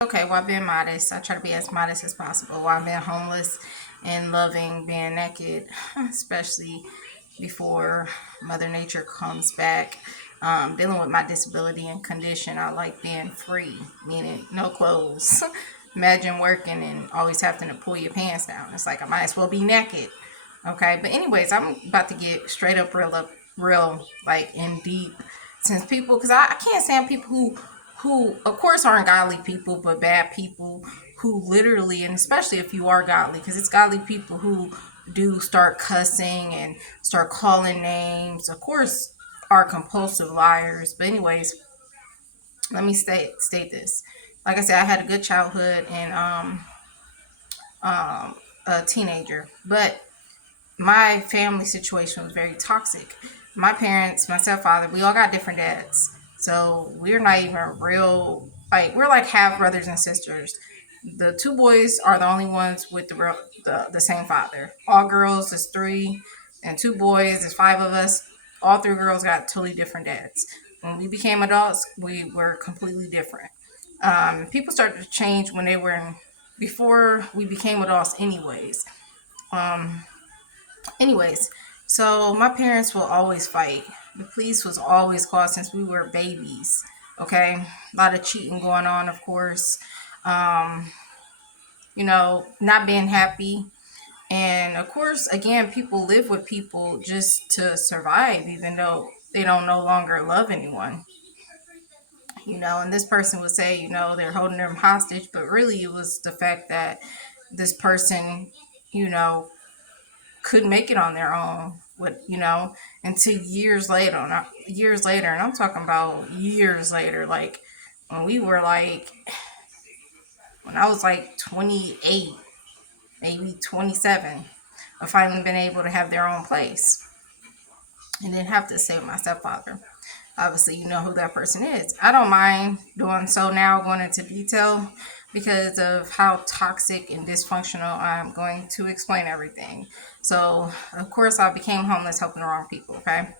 Okay, while being modest, I try to be as modest as possible while being homeless and loving being naked, especially before Mother Nature comes back. Dealing with my disability and condition, I like being free, meaning no clothes. Imagine working and always having to pull your pants down. It's like I might as well be naked. Okay, but anyways, I'm about to get straight up, real, like in deep. Since people, because I can't stand people who, of course, aren't godly people, but bad people who literally, and especially if you are godly, because it's godly people who do start cussing and start calling names. Of course, are compulsive liars. But anyways, let me state this. Like I said, I had a good childhood and a teenager, but my family situation was very toxic. My parents, my stepfather, we all got different dads. So we're not even real, like, we're like half brothers and sisters. The two boys are the only ones with the same father. All girls is three, and two boys is five of us. All three girls got totally different dads. When we became adults, we were completely different. People started to change when they were before we became adults, anyways. Um, Anyways, so my parents will always fight. The police was always called since we were babies. Okay, a lot of cheating going on, of course. Um, not being happy, and of course, again, people live with people just to survive, even though they don't no longer love anyone. And this person would say, they're holding them hostage, but really it was the fact that this person, you know, could make it on their own until years later, and I'm talking about years later, like when we were like when I was like 28, maybe 27, I finally been able to have their own place and didn't have to stay with my stepfather. Obviously, you know who that person is. I don't mind doing so now, going into detail, because of how toxic and dysfunctional I'm going to explain everything. So, of course, I became homeless helping the wrong people, okay?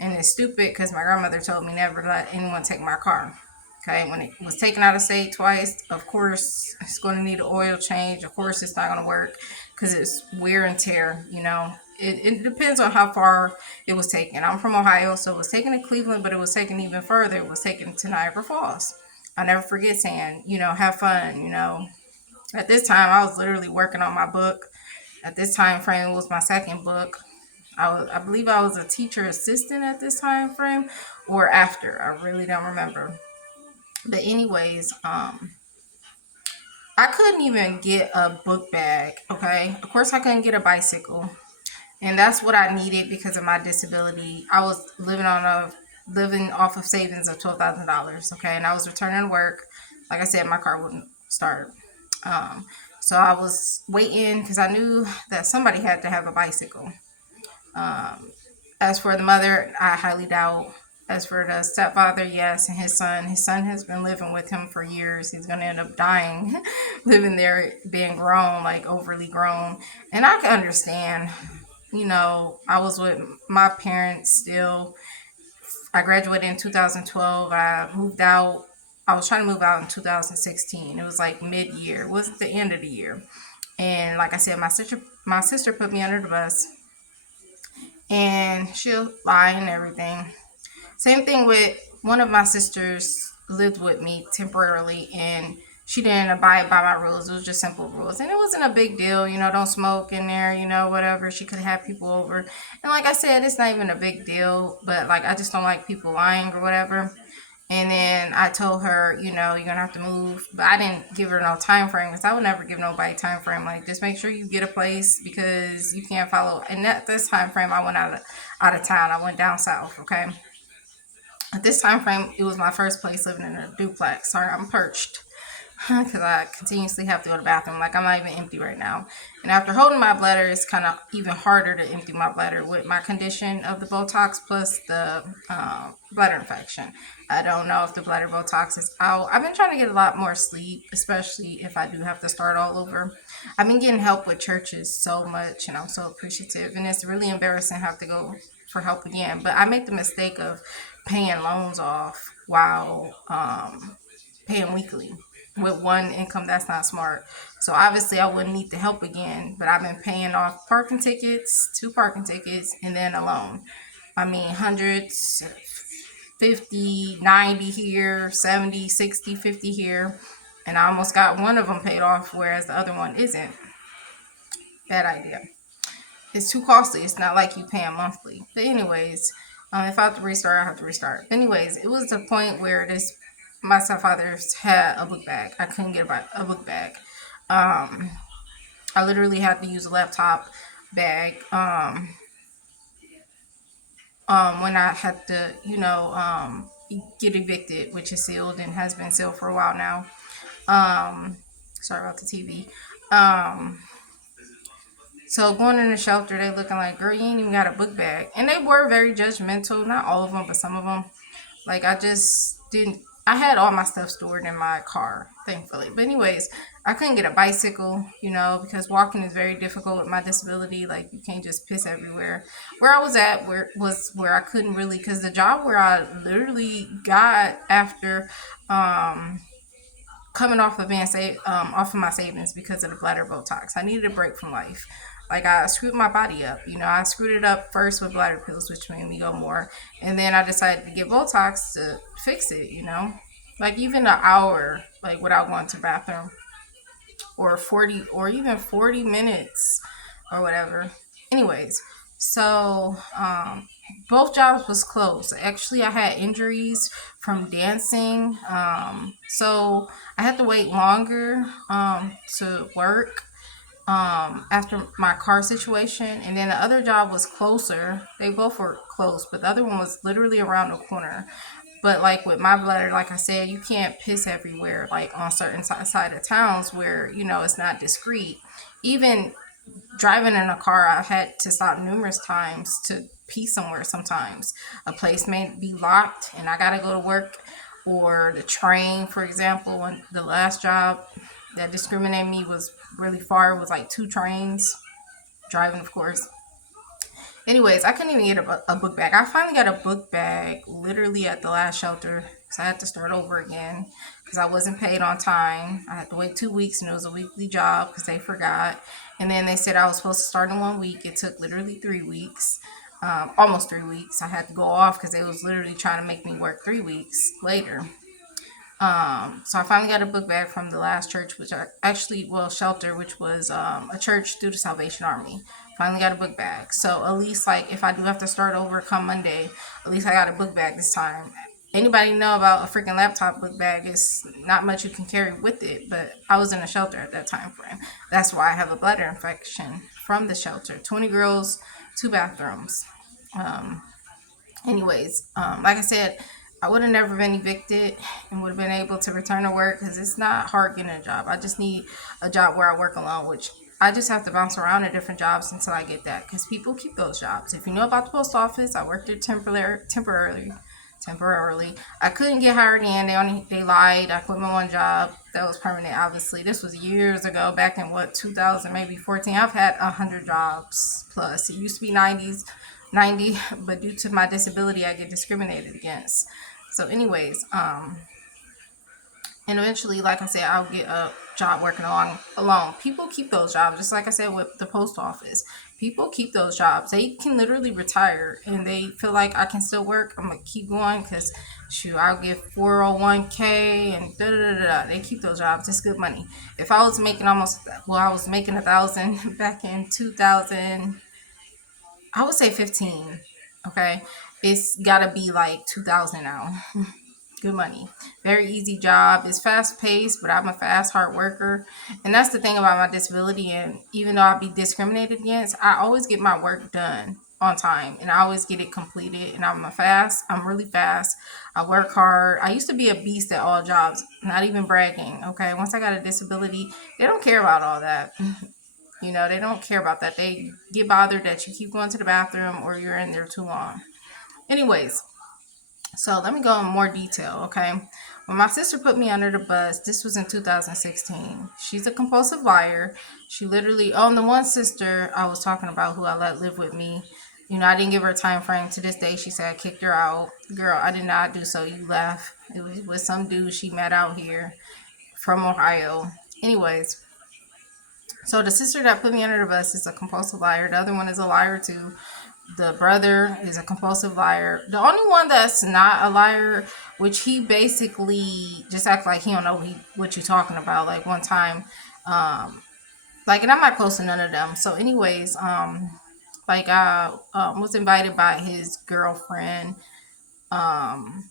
And it's stupid because my grandmother told me never to let anyone take my car. Okay, when it was taken out of state twice, of course it's going to need an oil change. Of course it's not going to work because it's wear and tear. It depends on how far it was taken. I'm from Ohio, so it was taken to Cleveland, but it was taken even further. It was taken to Niagara Falls. I never forget saying, have fun. At this time I was literally working on my book. At this time frame, it was my second book. I believe I was a teacher assistant at this time frame or after. I really don't remember. But anyways, I couldn't even get a book bag. Okay, of course I couldn't get a bicycle, and that's what I needed because of my disability. I was living off of savings of $12,000. Okay, and I was returning to work. Like I said, my car wouldn't start. Um, so I was waiting because I knew that somebody had to have a bicycle. Um, as for the mother, I highly doubt. As for the stepfather, yes, and his son has been living with him for years. He's going to end up dying, living there, being grown, like overly grown. And I can understand, I was with my parents still. I graduated in 2012. I moved out. I was trying to move out in 2016. It was like mid-year. It wasn't the end of the year. And like I said, my sister put me under the bus, and she'll lie and everything. Same thing with one of my sisters lived with me temporarily, and she didn't abide by my rules. It was just simple rules. And it wasn't a big deal, don't smoke in there, whatever. She could have people over. And like I said, it's not even a big deal, but like I just don't like people lying or whatever. And then I told her, you're gonna have to move, but I didn't give her no time frame because I would never give nobody time frame. Like, just make sure you get a place because you can't follow. And at this time frame, I went out of town. I went down south. Okay. At this time frame, it was my first place living in a duplex. Sorry, I'm perched because I continuously have to go to the bathroom. Like, I'm not even empty right now. And after holding my bladder, it's kind of even harder to empty my bladder with my condition of the Botox plus the bladder infection. I don't know if the bladder Botox is out. I've been trying to get a lot more sleep, especially if I do have to start all over. I've been getting help with churches so much, and I'm so appreciative. And it's really embarrassing to have to go for help again. But I make the mistake of paying loans off while paying weekly. with one income. That's not smart. So obviously I wouldn't need the help again, but I've been paying off parking tickets, 2 parking tickets, and then a loan. I mean, hundreds, 50, 90 here, 70, 60, 50 here. And I almost got one of them paid off, whereas the other one isn't. Bad idea. It's too costly. It's not like you paying monthly. But anyways, if I have to restart, I have to restart. Anyways, it was the point where this my stepfather had a book bag. I couldn't get a book bag. Um, I literally had to use a laptop bag. When I had to, get evicted, which is sealed and has been sealed for a while now. Um, Sorry about the TV. Um, so going in the shelter, they looking like, girl, you ain't even got a book bag. And they were very judgmental. Not all of them, but some of them. Like, I just didn't. I had all my stuff stored in my car, thankfully. But anyways, I couldn't get a bicycle, because walking is very difficult with my disability. Like, you can't just piss everywhere. Where I was at where I couldn't really, because the job where I literally got after coming off of off of my savings because of the bladder Botox. I needed a break from life. Like, I screwed my body up. I screwed it up first with bladder pills, which made me go more, and then I decided to get Botox to fix it. Like, even an hour, like, without going to the bathroom, or 40, or even 40 minutes, or whatever. Anyways, so both jobs was closed. Actually, I had injuries from dancing, so I had to wait longer to work after my car situation. And then the other job was closer. They both were close, but the other one was literally around the corner. But like with my bladder, like I said, you can't piss everywhere, like on certain side of towns where, it's not discreet. Even driving in a car, I had to stop numerous times to pee somewhere sometimes. A place may be locked and I got to go to work, or the train, for example. When the last job that discriminated me was really far, it was like 2 trains, driving, of course. Anyways, I couldn't even get a book bag. I finally got a book bag literally at the last shelter because I had to start over again because I wasn't paid on time. I had to wait 2 weeks, and it was a weekly job because they forgot. And then they said I was supposed to start in 1 week. It took literally 3 weeks, almost 3 weeks. I had to go off because they was literally trying to make me work 3 weeks later. So I finally got a book bag from the last church, which I actually, well, shelter, which was a church through the Salvation Army. Finally got a book bag. So at least, like, if I do have to start over come Monday, at least I got a book bag this time. Anybody know about a freaking laptop book bag? It's not much you can carry with it, but I was in a shelter at that time frame. That's why I have a bladder infection from the shelter. 20 girls, 2 bathrooms. Like I said, I would have never been evicted and would have been able to return to work because it's not hard getting a job. I just need a job where I work alone, which I just have to bounce around at different jobs until I get that, because people keep those jobs. If you know about the post office, I worked there temporarily. I couldn't get hired in. They lied. I quit my one job. That was permanent, obviously. This was years ago, back in 2000, maybe 14. I've had 100 jobs plus. It used to be 90, but due to my disability, I get discriminated against. So anyways, and eventually, like I said, I'll get a job working alone. People keep those jobs, just like I said with the post office. People keep those jobs. They can literally retire and they feel like, I can still work. I'm gonna keep going because shoot, I'll get 401k and da da da da. They keep those jobs. It's good money. If I was making I was making 1,000 back in 2000. I would say 15. Okay, it's gotta be like 2,000 now. Good money. Very easy job. It's fast paced, but I'm a fast, hard worker. And that's the thing about my disability. And even though I be discriminated against, I always get my work done on time and I always get it completed. And I'm really fast. I work hard. I used to be a beast at all jobs, not even bragging. Okay. Once I got a disability, they don't care about all that. They don't care about that. They get bothered that you keep going to the bathroom or you're in there too long. Anyways, so let me go in more detail, okay? When my sister put me under the bus, this was in 2016. She's a compulsive liar. She literally, the one sister I was talking about who I let live with me, I didn't give her a time frame. To this day, she said I kicked her out. Girl, I did not do so. You left. It was with some dude she met out here. from Ohio. Anyways, so the sister that put me under the bus is a compulsive liar. The other one is a liar too. The brother is a compulsive liar. The only one that's not a liar, which he basically just acts like he don't know what you're talking about. Like one time, um, like, and I'm not close to none of them. So, anyways, like I was invited by his girlfriend um,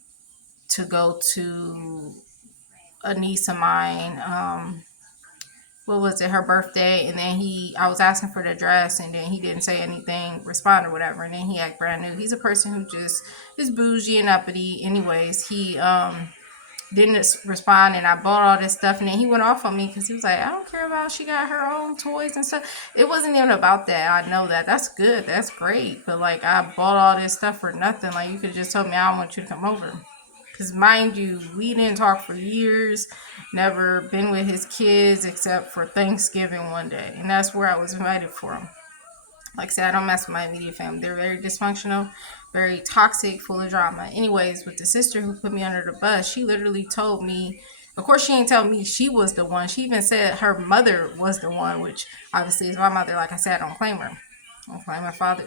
to go to a niece of mine. What was it, her birthday, and then I was asking for the dress, and then he didn't say anything, respond or whatever, and then he act brand new. He's a person who just is bougie and uppity. Anyways, he didn't respond, and I bought all this stuff, and then he went off on me because he was like, I don't care about, she got her own toys and stuff. It wasn't even about that. I know that that's good, that's great, but like, I bought all this stuff for nothing. Like, you could have just told me I don't want you to come over. Because mind you, we didn't talk for years, never been with his kids except for Thanksgiving one day. And that's where I was invited for him. Like I said, I don't mess with my immediate family. They're very dysfunctional, very toxic, full of drama. Anyways, with the sister who put me under the bus, she literally told me, of course, she didn't tell me she was the one. She even said her mother was the one, which obviously is my mother. Like I said, I don't claim her. I don't claim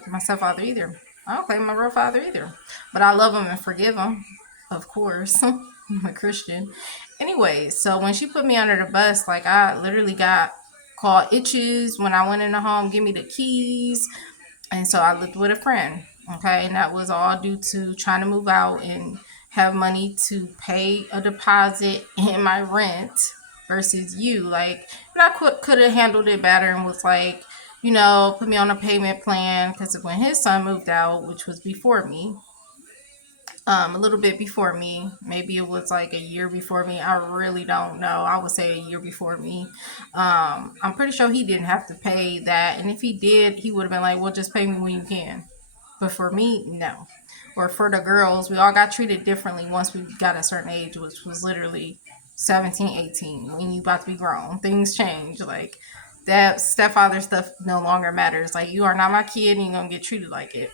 my stepfather either. I don't claim my real father either. But I love him and forgive him, of course. I'm a Christian. Anyway, so when she put me under the bus, like I literally got called itches when I went in the home, give me the keys. And so I lived with a friend. Okay. And that was all due to trying to move out and have money to pay a deposit in my rent versus you. Like, and I could have handled it better and was like, put me on a payment plan. Because when his son moved out, which was before me, a little bit before me. Maybe it was like a year before me. I really don't know. I would say a year before me. I'm pretty sure he didn't have to pay that. And if he did, he would have been like, well, just pay me when you can. But for me, no. Or for the girls, we all got treated differently once we got a certain age, which was literally 17, 18. When you about to be grown, things change. Like, that stepfather stuff no longer matters. Like, you are not my kid and you're going to get treated like it.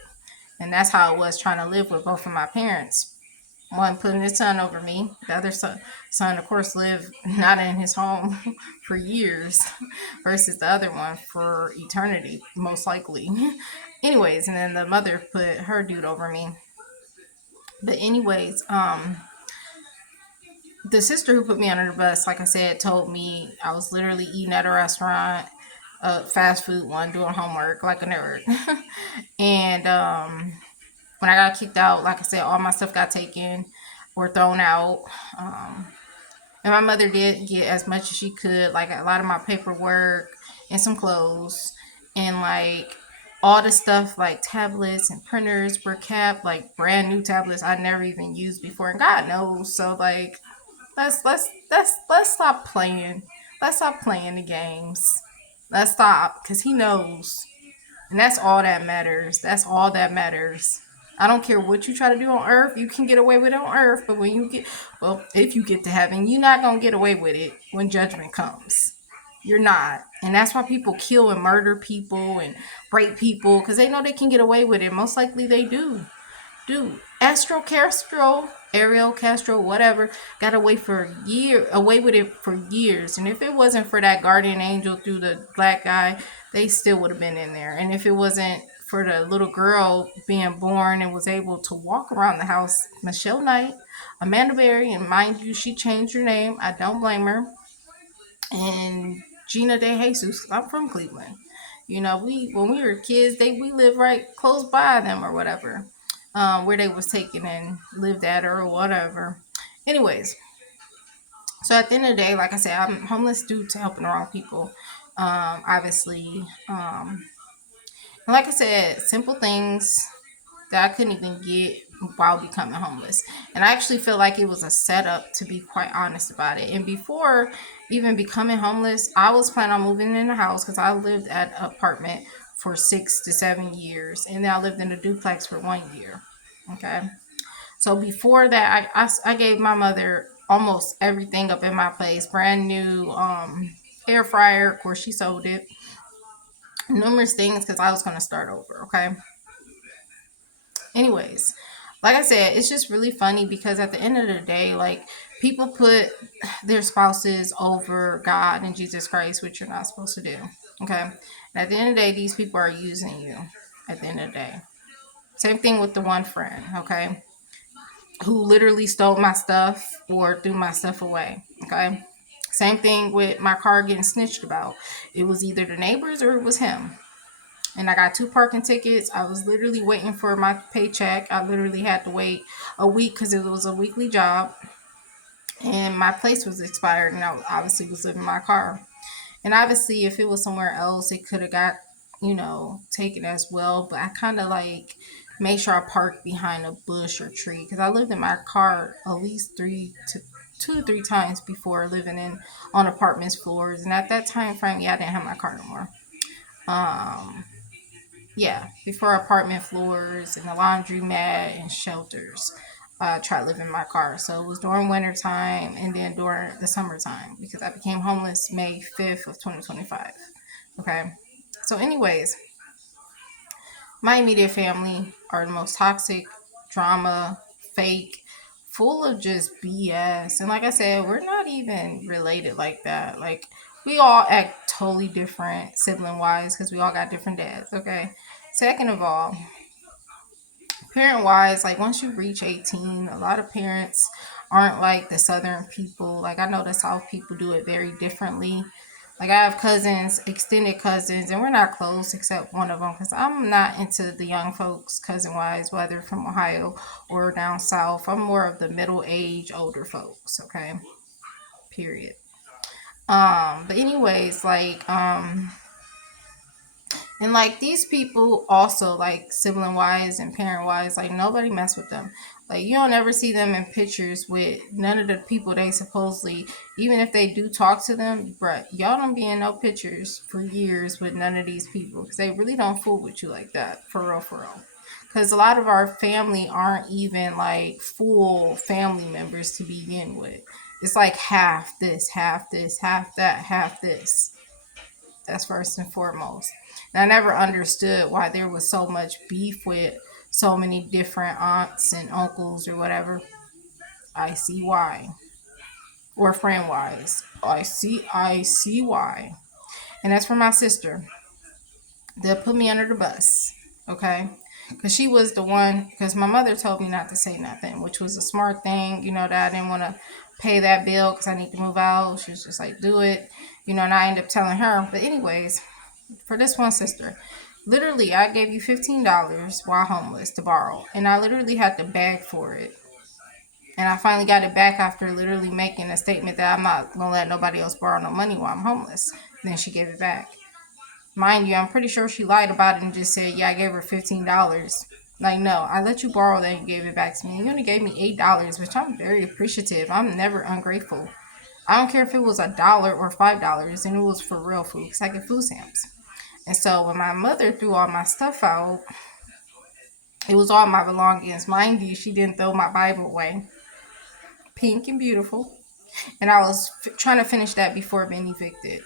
And that's how it was trying to live with both of my parents. One putting his son over me. The other son, of course, lived not in his home for years versus the other one for eternity, most likely. Anyways, and then the mother put her dude over me. But anyways, the sister who put me under the bus, like I said, told me I was literally eating at a restaurant, fast food one, doing homework like a nerd. And when I got kicked out, like I said, all my stuff got taken or thrown out. And my mother did get as much as she could, like a lot of my paperwork and some clothes. And like all the stuff like tablets and printers were kept, like brand new tablets I never even used before. And God knows. So like let's stop playing. Let's stop playing the games. Let's stop, because he knows. And that's all that matters. That's all that matters. I don't care what you try to do on earth. You can get away with it on earth. But if you get to heaven, you're not going to get away with it when judgment comes. You're not. And that's why people kill and murder people and rape people, because they know they can get away with it. Most likely they do. Dude, Ariel Castro, whatever, got away with it for years. And if it wasn't for that guardian angel through the black guy, they still would have been in there. And if it wasn't for the little girl being born and was able to walk around the house, Michelle Knight, Amanda Berry, and mind you, she changed her name. I don't blame her. And Gina De Jesus, I'm from Cleveland. When we were kids, we lived right close by them or whatever. Where they was taken and lived at or whatever. Anyways, so at the end of the day, like I said, I'm homeless due to helping the wrong people. Obviously. And like I said, simple things that I couldn't even get while becoming homeless. And I actually feel like it was a setup, to be quite honest about it. And before even becoming homeless, I was planning on moving in a house because I lived at an apartment for 6 to 7 years. And then I lived in a duplex for 1 year. Okay. So before that, I gave my mother almost everything up in my place. Brand new air fryer. Of course, she sold it. Numerous things because I was going to start over. Okay. Anyways, like I said, it's just really funny because at the end of the day, like, People put their spouses over God and Jesus Christ, which you're not supposed to do. Okay. And at the end of the day, these people are using you at the end of the day. Same thing with the one friend, okay, who literally stole my stuff or threw my stuff away. Okay. Same thing with my car getting snitched about. It was either the neighbors or it was him. And I got two parking tickets. I was literally waiting for my paycheck. I literally had to wait a week because it was a weekly job. And my place was expired, and I obviously was living in my car. And obviously, if it was somewhere else, it could have got, taken as well. But I kind of like made sure I parked behind a bush or tree because I lived in my car at least 2 to 3 times before living in on apartments floors. And at that time frame, yeah, I didn't have my car no more. Um, yeah, before apartment floors and the laundromat and shelters. I tried living in my car. So it was during winter time and then during the summertime because I became homeless May 5th of 2025. Okay. So anyways, my immediate family are the most toxic, drama, fake, full of just BS. And like I said, we're not even related like that. Like we all act totally different sibling wise because we all got different dads. Okay. Second of all, parent wise, like once you reach 18, a lot of parents aren't like the southern people. Like I know the south people do it very differently. Like I have cousins, extended cousins, and we're not close except one of them because I'm not into the young folks cousin wise, whether from Ohio or down south. I'm more of the middle age, older folks. Okay, period. But anyways, and like these people also like sibling wise and parent wise, like nobody mess with them. Like you don't ever see them in pictures with none of the people they supposedly, even if they do talk to them, bruh, y'all don't be in no pictures for years with none of these people because they really don't fool with you like that, for real, for real. Because a lot of our family aren't even like full family members to begin with. It's like half this, half this, half that, half this. That's first and foremost. And I never understood why there was so much beef with so many different aunts and uncles or whatever. I see why. Or friend wise. I see why. And that's for my sister. They'll put me under the bus. Okay? Because she was the one, because my mother told me not to say nothing, which was a smart thing, that I didn't want to pay that bill because I need to move out. She was just like, do it, and I ended up telling her. But, anyways, for this one sister, literally, I gave you $15 while homeless to borrow, and I literally had to beg for it. And I finally got it back after literally making a statement that I'm not going to let nobody else borrow no money while I'm homeless. And then she gave it back. Mind you, I'm pretty sure she lied about it and just said, yeah, I gave her $15. Like, no, I let you borrow that and gave it back to me. You only gave me $8, which I'm very appreciative. I'm never ungrateful. I don't care if it was $1 or $5, and it was for real food because I get food stamps. And so when my mother threw all my stuff out, it was all my belongings. Mind you, she didn't throw my Bible away. Pink and beautiful. And I was trying to finish that before being evicted,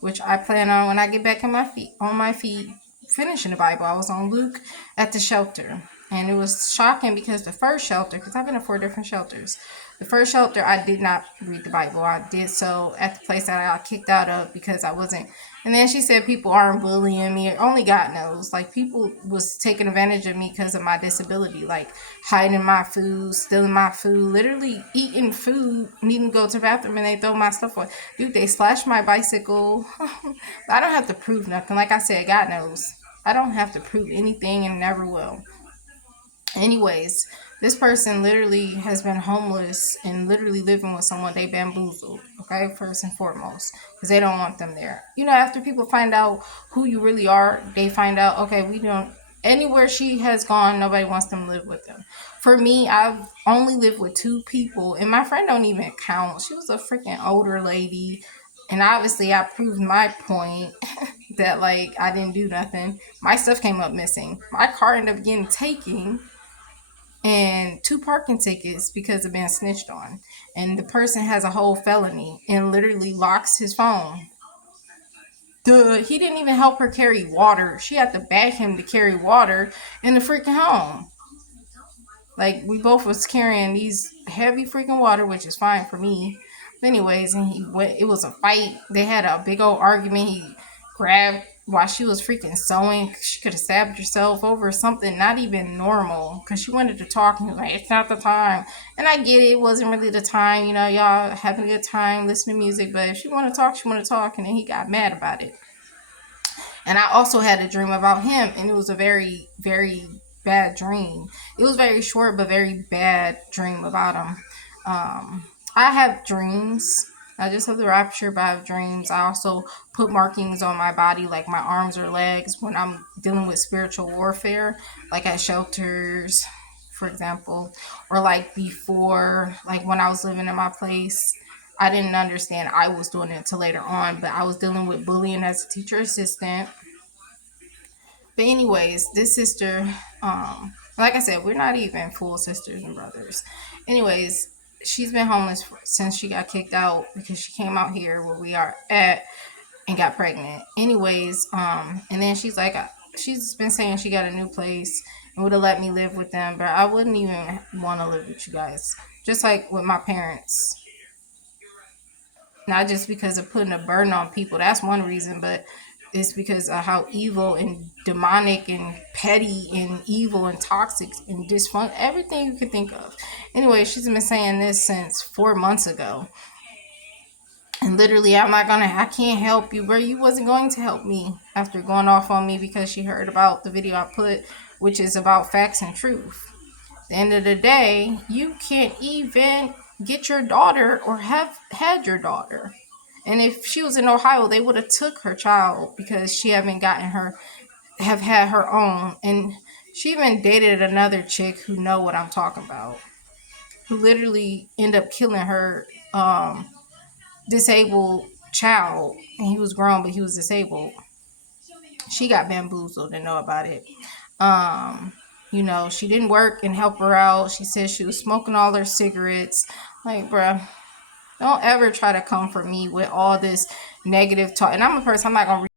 which I plan on when I get back on my feet, finishing the Bible. I was on Luke at the shelter. And it was shocking because the first shelter, because I've been in 4 different shelters, the first shelter I did not read the Bible. I did so at the place that I got kicked out of because I wasn't. And then she said people aren't bullying me. Only God knows. Like people was taking advantage of me because of my disability. Like hiding my food, stealing my food, literally eating food, needing to go to the bathroom, and they throw my stuff away. Dude, they slashed my bicycle. I don't have to prove nothing. Like I said, God knows. I don't have to prove anything and never will. Anyways, this person literally has been homeless and literally living with someone they bamboozled, okay, first and foremost, because they don't want them there. After people find out who you really are, they find out, okay, we don't, anywhere she has gone, nobody wants them to live with them. For me, I've only lived with 2 people, and my friend don't even count. She was a freaking older lady, and obviously I proved my point that, like, I didn't do nothing. My stuff came up missing. My car ended up getting taken and 2 parking tickets because of being snitched on. And the person has a whole felony and literally locks his phone. Duh, he didn't even help her carry water. She had to beg him to carry water in the freaking home. Like we both was carrying these heavy freaking water, which is fine for me. But anyways, and he went. It was a fight. They had a big old argument. He grabbed while she was freaking sewing. She could have stabbed herself over something not even normal because she wanted to talk. And he was like, "It's not the time." And I get it. It wasn't really the time. You know, y'all having a good time, listening to music. But if she want to talk, she want to talk. And then he got mad about it. And I also had a dream about him, and it was a very, very bad dream. It was very short, but very bad dream about him. I have dreams. I just have the rapture, but I have dreams. I also put markings on my body, like my arms or legs, when I'm dealing with spiritual warfare, like at shelters, for example, or like before, like when I was living in my place. I didn't understand I was doing it until later on, but I was dealing with bullying as a teacher assistant. But anyways, this sister, like I said, we're not even full sisters and brothers. Anyways, she's been homeless since she got kicked out because she came out here where we are at and got pregnant. Anyways, and then she's been saying she got a new place and would have let me live with them, but I wouldn't even want to live with you guys. Just like with my parents, not just because of putting a burden on people. That's one reason, but it's because of how evil and demonic and petty and evil and toxic and dysfunction, everything you could think of. Anyway, she's been saying this since 4 months ago. And literally, I can't help you, bro. You wasn't going to help me after going off on me because she heard about the video I put, which is about facts and truth. At the end of the day, you can't even get your daughter or have had your daughter. And if she was in Ohio, they would have took her child because she haven't gotten her, have had her own. And she even dated another chick who know what I'm talking about, who literally ended up killing her disabled child. And he was grown, but he was disabled. She got bamboozled and know about it. She didn't work and help her out. She said she was smoking all her cigarettes. Like, bruh, don't ever try to come for me with all this negative talk. And I'm a person, I'm not going to